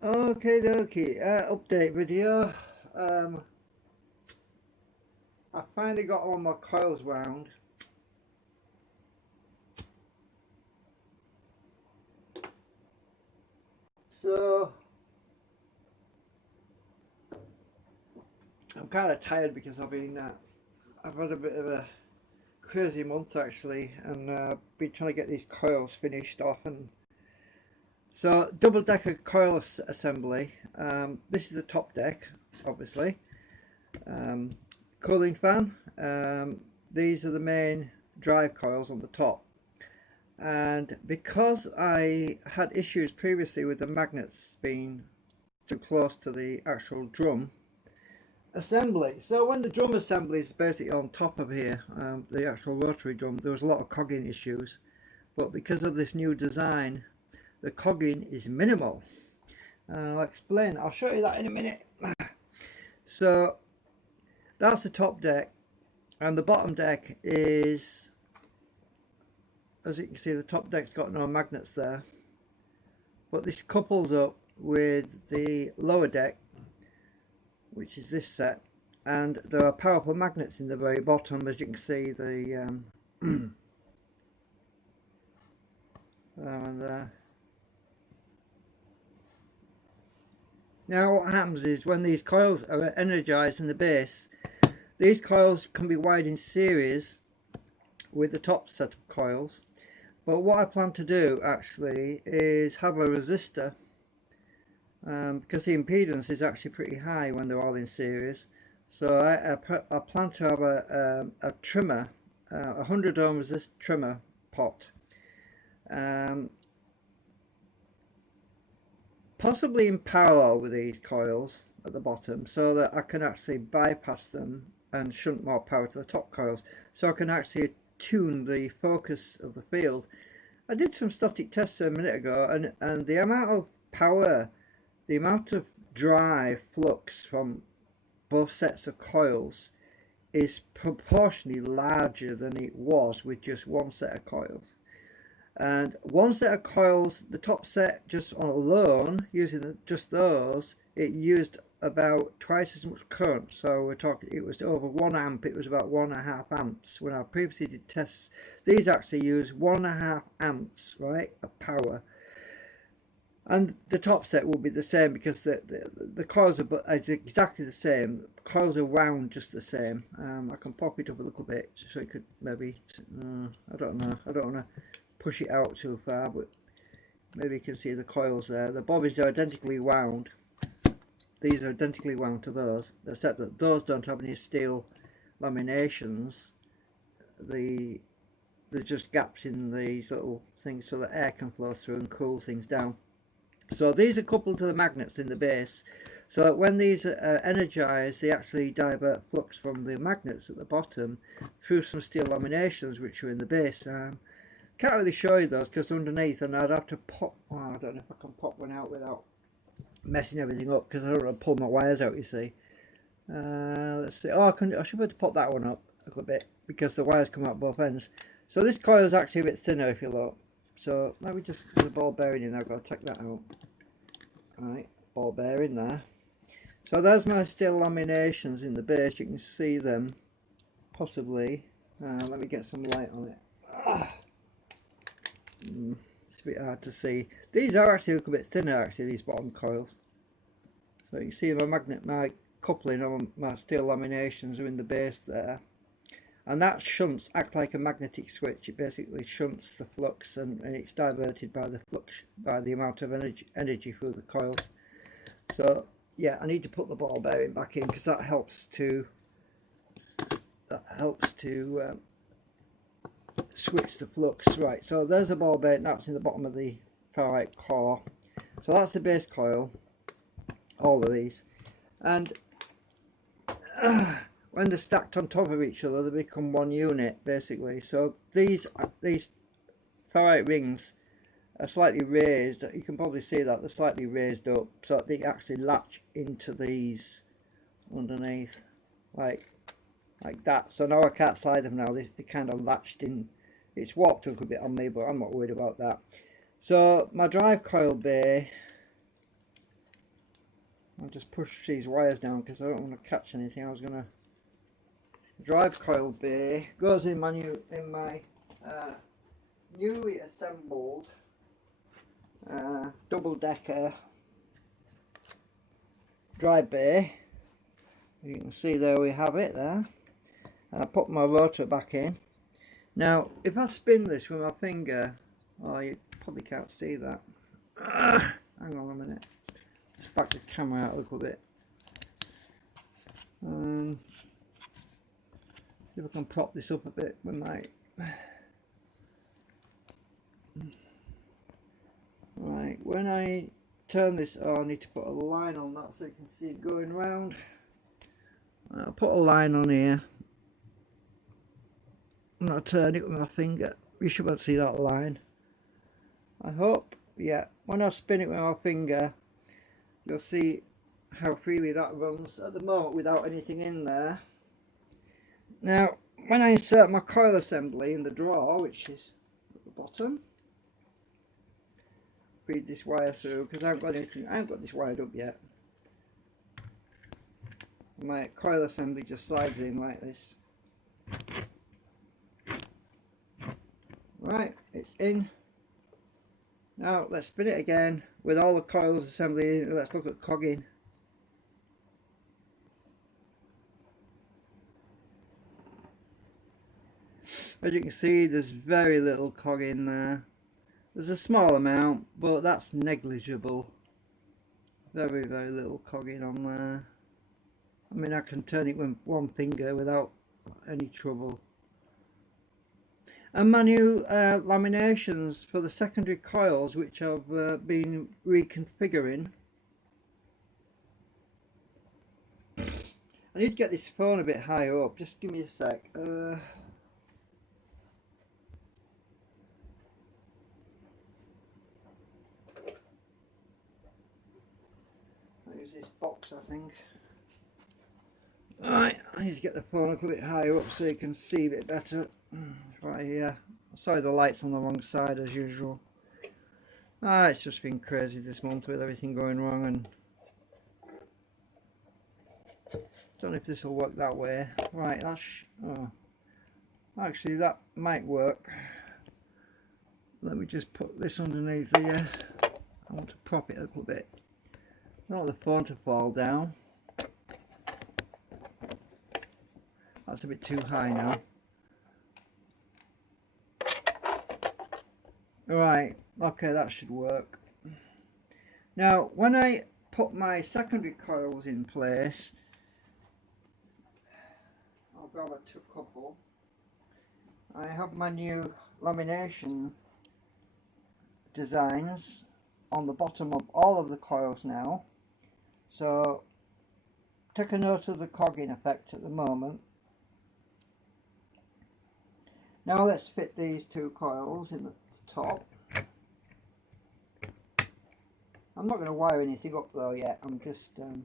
Okay, dokie, update video. Um, I finally got all my coils wound. So I'm kind of tired because I've had a bit of a crazy month actually, and been trying to get these coils finished off. And so double decker coil assembly. This is the top deck, obviously. Um, Cooling fan. These are the main drive coils on the top. And because I had issues previously with the magnets being too close to the actual drum assembly, so when the drum assembly is basically on top of here, the actual rotary drum, there was a lot of cogging issues. But because of this new design, the cogging is minimal. I'll explain, I'll show you that in a minute. So that's the top deck, and the bottom deck is, as you can see, the top deck's got no magnets there, but this couples up with the lower deck, which is this set, and there are powerful magnets in the very bottom, as you can see. Now what happens is when these coils are energized in the base, these coils can be wired in series with the top set of coils. But what I plan to do actually is have a resistor, because the impedance is actually pretty high when they're all in series. So I plan to have a trimmer, a 100 ohm resist trimmer pot, possibly in parallel with these coils at the bottom, so that I can actually bypass them and shunt more power to the top coils, so I can actually tune the focus of the field. I did some static tests a minute ago, and the amount of power, the amount of drive flux from both sets of coils is proportionally larger than it was with just one set of coils. And one set of coils, the top set just on alone, using just those, it used about twice as much current. So we're talking, it was over 1 amp, it was about 1.5 amps. When I previously did tests, these actually use 1.5 amps, right, of power. And the top set will be the same because the coils are exactly the same. The coils are wound just the same. I can pop it up a little bit so it could maybe, I don't know, I don't want to push it out too far, but maybe you can see the coils there. The bobbins are identically wound. These are identically wound to those, except that those don't have any steel laminations. There's just gaps in these little things so that air can flow through and cool things down. So these are coupled to the magnets in the base, so that when these are energized, they actually divert flux from the magnets at the bottom through some steel laminations which are in the base. Can't really show you those because underneath, and I'd have to pop, I don't know if I can pop one out without messing everything up, because I don't want to pull my wires out, you see. Let's see, I should be able to pop that one up a little bit because the wires come out both ends. So this coil is actually a bit thinner if you look. So let me just, there's a ball bearing in there, I've got to take that out. Right, ball bearing there. So there's my steel laminations in the base, you can see them possibly. Let me get some light on it. It's a bit hard to see. These are actually a little bit thinner, actually, these bottom coils. So you can see my coupling on my steel laminations are in the base there. And that shunts, act like a magnetic switch. It basically shunts the flux, and it's diverted by the flux, by the amount of energy through the coils. So yeah, I need to put the ball bearing back in because that helps to switch the flux. Right, so there's a ball bearing, that's in the bottom of the far right core. So that's the base coil, all of these, and when they're stacked on top of each other, they become one unit basically. So these far right rings are slightly raised. You can probably see that they're slightly raised up, so they actually latch into these underneath, like that. So now I can't slide them now. They kind of latched in. It's warped a little bit on me, but I'm not worried about that. So my drive coil bay I'll just push these wires down because I don't want to catch anything. I was going to drive coil bay goes in my newly assembled double-decker drive bay. You can see there we have it there, and I put my rotor back in. Now if I spin this with my finger, oh, you probably can't see that. Hang on a minute, just back the camera out a little bit. See if I can prop this up a bit with my... Right, when I turn this on, I need to put a line on that so you can see it going round. I'll put a line on here, and I'll turn it with my finger. You should be able to see that line, I hope. Yeah, when I spin it with my finger, you'll see how freely that runs at the moment without anything in there. Now, when I insert my coil assembly in the drawer, which is at the bottom, feed this wire through because I haven't got this wired up yet. My coil assembly just slides in like this. Right, it's in. Now let's spin it again with all the coils assembly in. Let's look at cogging. As you can see, there's very little cogging there. There's a small amount, but that's negligible. Very, very little cogging on there. I mean, I can turn it with one finger without any trouble. And manual laminations for the secondary coils, which I've been reconfiguring. I need to get this phone a bit higher up. Just give me a sec. This box, I think. Right, I need to get the phone a little bit higher up so you can see a bit better. Right here. Sorry, the light's on the wrong side as usual. It's just been crazy this month with everything going wrong, and don't know if this will work that way. Right, that's actually that might work. Let me just put this underneath here. I want to prop it a little bit. I don't want the phone to fall down. That's a bit too high now. Right, okay, that should work. Now, when I put my secondary coils in place, I'll grab a couple. I have my new lamination designs on the bottom of all of the coils now. So take a note of the cogging effect at the moment. Now let's fit these two coils in the top. I'm not going to wire anything up though yet. I'm just want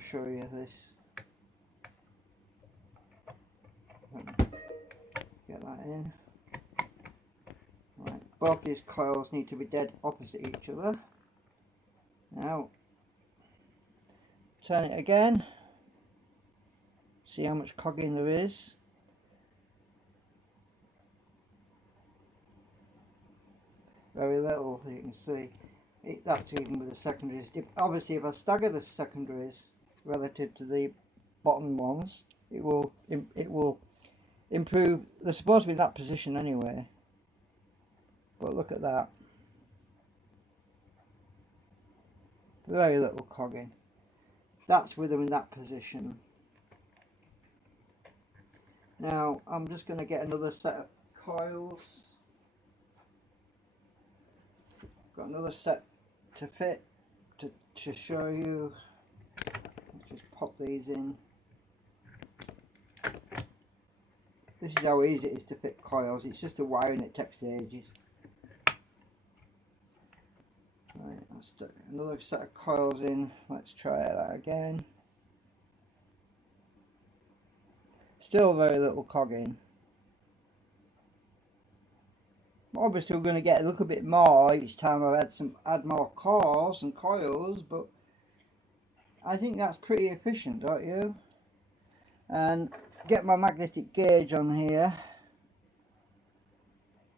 to show you this. Get that in. Right, both these coils need to be dead opposite each other. Now, turn it again. See how much cogging there is. Very little, you can see. That's even with the secondaries. Obviously, if I stagger the secondaries relative to the bottom ones, it will improve. They're supposed to be in that position anyway. But look at that. Very little cogging. That's with them in that position. Now I'm just going to get another set of coils. Got another set to fit to show you. Let's just pop these in. This is how easy it is to fit coils. It's just a wiring, it takes ages. Right, let's stick another set of coils in. Let's try that again. Still very little cogging. Obviously we're going to get a little bit more each time I add more cores and coils, but I think that's pretty efficient, don't you? And get my magnetic gauge on here.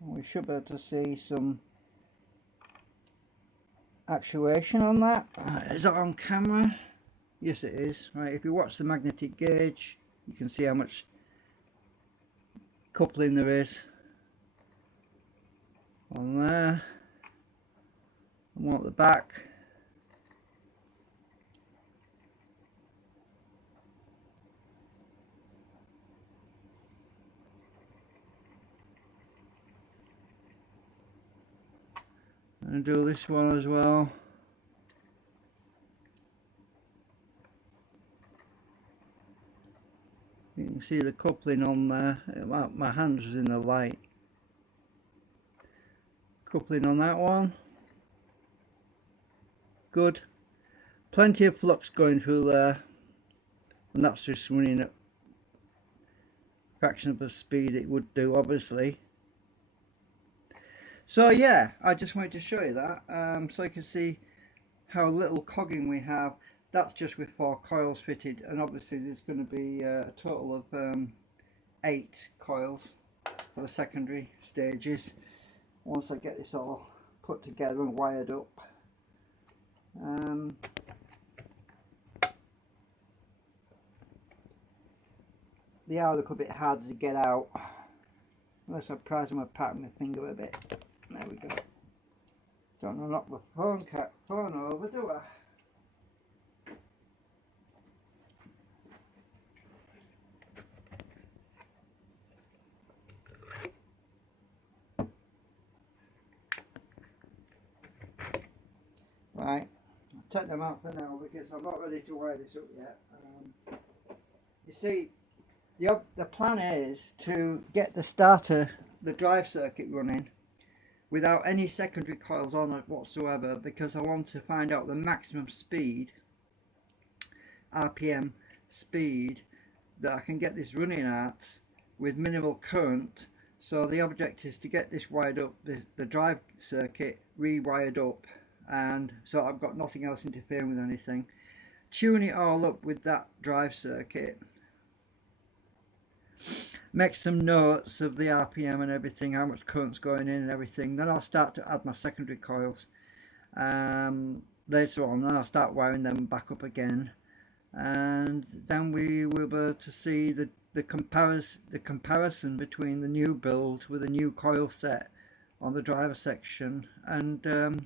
We should be able to see some actuation on that. Is that on camera? Yes, it is. Right, if you watch the magnetic gauge, you can see how much coupling there is on there. And one at the back. And do this one as well. You can see the coupling on there. My hand was in the light. Coupling on that one. Good. Plenty of flux going through there. And that's just running at a fraction of the speed it would do, obviously. So yeah, I just wanted to show you that, so you can see how little cogging we have. That's just with 4 coils fitted, and obviously there's going to be a total of 8 coils for the secondary stages once I get this all put together and wired up. They are a little bit harder to get out, unless I prise them apart with my finger a bit. There we go. Don't want to knock the phone over, do I? Right, I'll take them out for now because I'm not ready to wire this up yet. You see, the plan is to get the starter, the drive circuit running without any secondary coils on it whatsoever, because I want to find out the maximum speed, RPM speed, that I can get this running at with minimal current. So the object is to get this wired up, the drive circuit rewired up, and so I've got nothing else interfering with anything. Tune it all up with that drive circuit, make some notes of the RPM and everything, how much current's going in and everything. Then I'll start to add my secondary coils later on, and I'll start wiring them back up again, and then we will be able to see the comparison between the new build with the new coil set on the driver section. And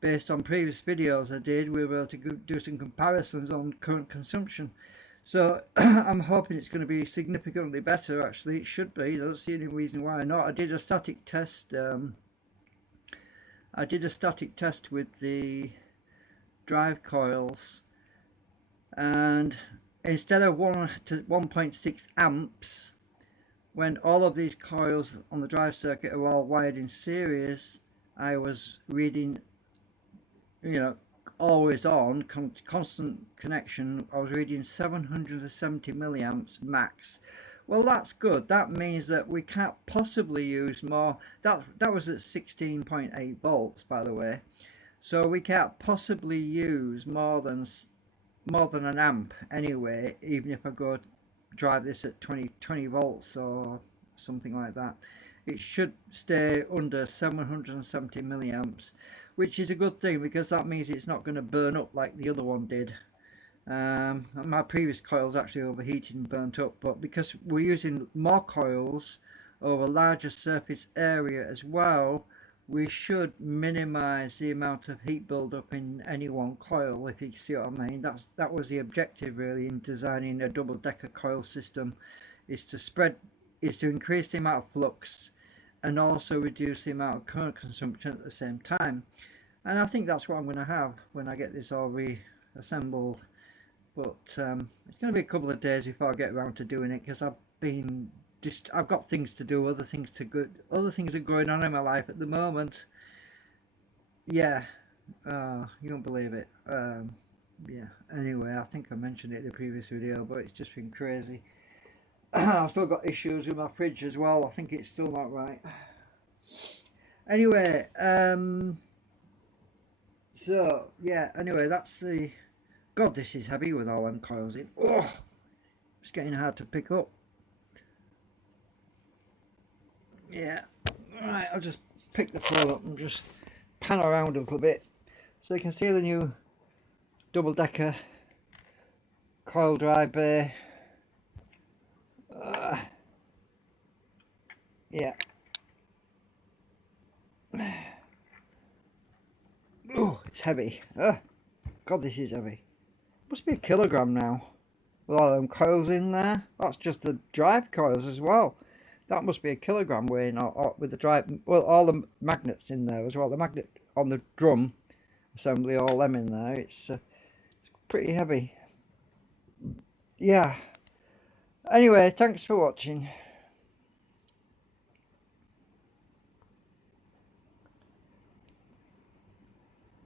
based on previous videos I did, we were able to do some comparisons on current consumption. So I'm hoping it's going to be significantly better. Actually, it should be. I don't see any reason why not. I did a static test. With the drive coils, and instead of 1 to 1.6 amps, when all of these coils on the drive circuit are all wired in series, I was reading, you know, always on, constant connection, I was reading 770 milliamps max. Well, that's good. That means that we can't possibly use more. That was at 16.8 volts, by the way. So we can't possibly use more than an amp anyway, even if I go drive this at 20 volts or something like that. It should stay under 770 milliamps. Which is a good thing, because that means it's not going to burn up like the other one did. My previous coils actually overheated and burnt up, but because we're using more coils over a larger surface area as well, we should minimize the amount of heat build-up in any one coil, if you see what I mean. That was the objective really in designing a double-decker coil system, is to increase the amount of flux and also reduce the amount of current consumption at the same time. And I think that's what I'm going to have when I get this all reassembled. But it's going to be a couple of days before I get around to doing it, because I've got things to do, other things are going on in my life at the moment. Yeah, you won't believe it. Yeah, anyway, I think I mentioned it in the previous video, but it's just been crazy. I've still got issues with my fridge as well. I think it's still not right. Anyway, so yeah, anyway, that's the God, this is heavy with all them coils in. Oh, it's getting hard to pick up. Yeah, right, I'll just pick the phone up and just pan around a little bit so you can see the new double-decker coil drive bay. Yeah. Oh, it's heavy. God, this is heavy. Must be a kilogram now. With all them coils in there. That's just the drive coils as well. That must be a kilogram weighing, or with the drive. Well, all the magnets in there as well. The magnet on the drum assembly, all them in there. It's pretty heavy. Yeah. Anyway, thanks for watching.